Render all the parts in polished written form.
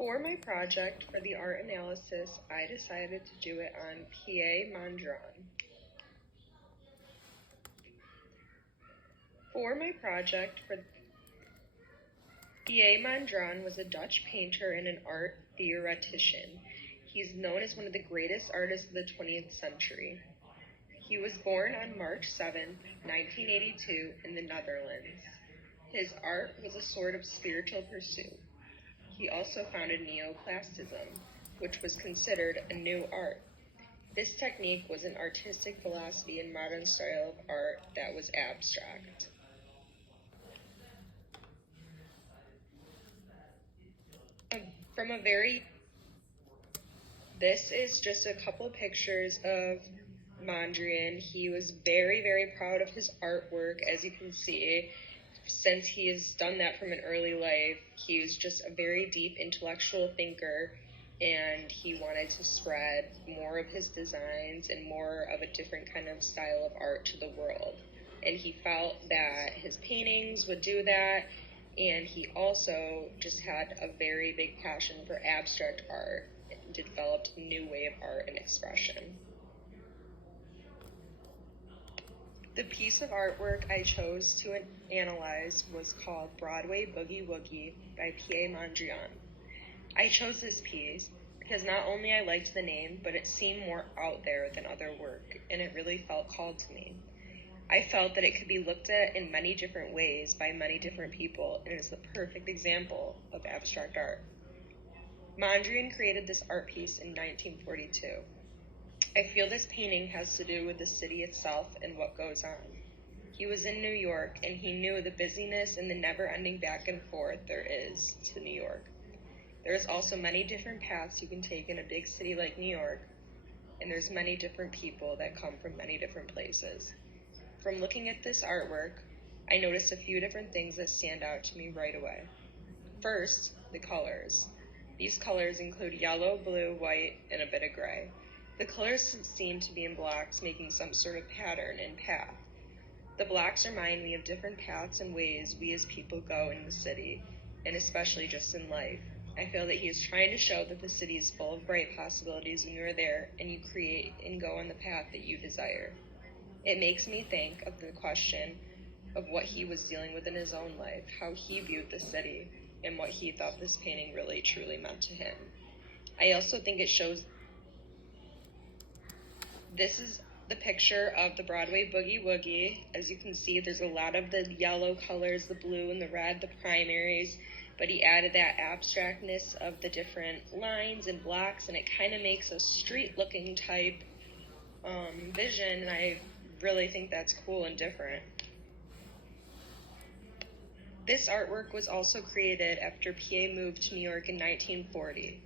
For my project for the art analysis, I decided to do it on P.A. Mondrian. For my project for P.A. Mondrian was a Dutch painter and an art theoretician. He's known as one of the greatest artists of the 20th century. He was born on March 7, 1982, in the Netherlands. His art was a sort of spiritual pursuit. He also founded neoclassicism, which was considered a new art. This technique was an artistic philosophy and modern style of art that was abstract. This is just a couple of pictures of Mondrian. He was very, very proud of his artwork, as you can see. Since he has done that from an early life, he was just a very deep intellectual thinker, and he wanted to spread more of his designs and more of a different kind of style of art to the world. And he felt that his paintings would do that, and he also just had a very big passion for abstract art and developed a new way of art and expression. The piece of artwork I chose to analyze was called Broadway Boogie Woogie by P.A. Mondrian. I chose this piece because not only I liked the name, but it seemed more out there than other work, and it really felt called to me. I felt that it could be looked at in many different ways by many different people, and it is the perfect example of abstract art. Mondrian created this art piece in 1942. I feel this painting has to do with the city itself and what goes on. He was in New York, and he knew the busyness and the never-ending back and forth there is to New York. There's also many different paths you can take in a big city like New York, and there's many different people that come from many different places. From looking at this artwork, I noticed a few different things that stand out to me right away. First, the colors. These colors include yellow, blue, white, and a bit of gray. The colors seem to be in blocks, making some sort of pattern and path. The blocks remind me of different paths and ways we as people go in the city, and especially just in life. I feel that he is trying to show that the city is full of bright possibilities when you are there and you create and go on the path that you desire. It makes me think of the question of what he was dealing with in his own life, how he viewed the city, and what he thought this painting really truly meant to him. I also think it shows. This is the picture of the Broadway Boogie Woogie. As you can see, there's a lot of the yellow colors, the blue and the red, the primaries, but he added that abstractness of the different lines and blocks, and it kind of makes a street-looking type vision, and I really think that's cool and different. This artwork was also created after P.A. moved to New York in 1940.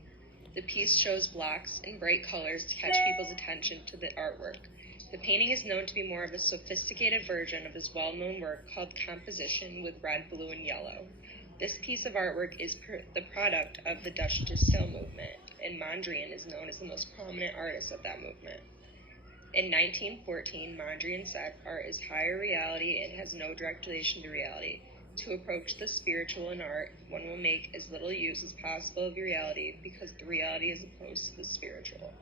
The piece shows blocks and bright colors to catch people's attention to the artwork. The painting is known to be more of a sophisticated version of his well-known work called Composition with red, blue, and yellow. This piece of artwork is the product of the Dutch Distill movement, and Mondrian is known as the most prominent artist of that movement. In 1914, Mondrian said, "Art is higher reality and has no direct relation to reality. To approach the spiritual in art, one will make as little use as possible of reality because the reality is opposed to the spiritual."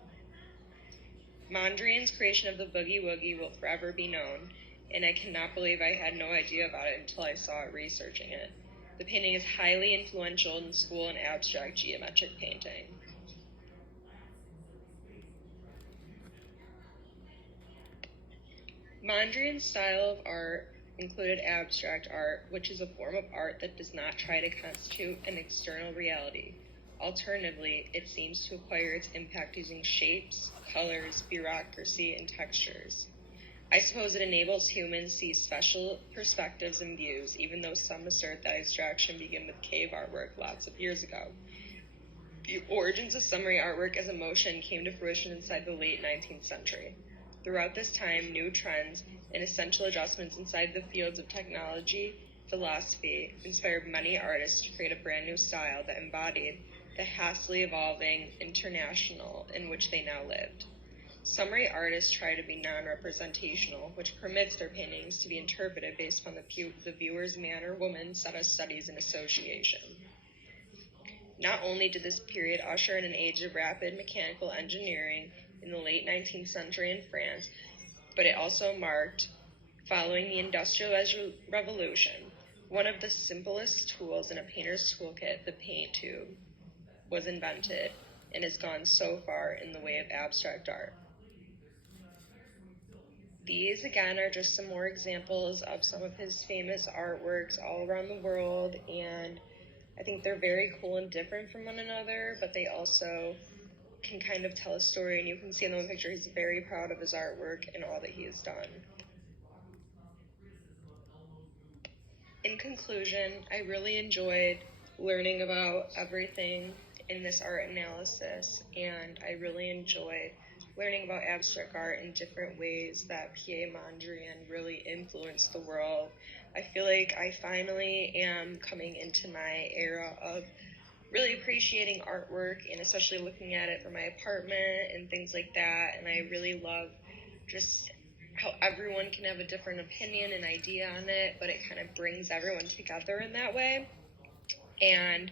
Mondrian's creation of the Boogie Woogie will forever be known, and I cannot believe I had no idea about it until I saw it researching it. The painting is highly influential in school and abstract geometric painting. Mondrian's style of art included abstract art, which is a form of art that does not try to constitute an external reality. Alternatively, it seems to acquire its impact using shapes, colors, bureaucracy, and textures. I suppose it enables humans to see special perspectives and views, even though some assert that abstraction began with cave artwork lots of years ago. The origins of summary artwork as a motion came to fruition inside the late 19th century. Throughout this time, new trends and essential adjustments inside the fields of technology, philosophy, inspired many artists to create a brand new style that embodied the hastily evolving international in which they now lived. Summary artists try to be non-representational, which permits their paintings to be interpreted based upon the viewer's man or woman set of studies and association. Not only did this period usher in an age of rapid mechanical engineering in the late 19th century in France, but it also marked, following the Industrial Revolution, one of the simplest tools in a painter's toolkit, the paint tube, was invented and has gone so far in the way of abstract art. These, again, are just some more examples of some of his famous artworks all around the world, and I think they're very cool and different from one another, but they also can kind of tell a story, and you can see in the picture he's very proud of his artwork and all that he has done. In conclusion, I really enjoyed learning about everything in this art analysis, and I really enjoyed learning about abstract art in different ways that Pierre Mondrian really influenced the world. I feel like I finally am coming into my era of really appreciating artwork and especially looking at it from my apartment and things like that, and I really love just how everyone can have a different opinion and idea on it, but it kind of brings everyone together in that way. And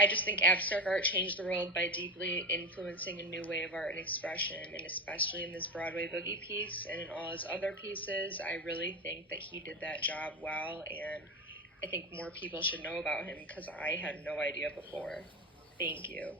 I just think abstract art changed the world by deeply influencing a new way of art and expression, and especially in this Broadway Boogie piece and in all his other pieces, I really think that he did that job well, and I think more people should know about him because I had no idea before. Thank you.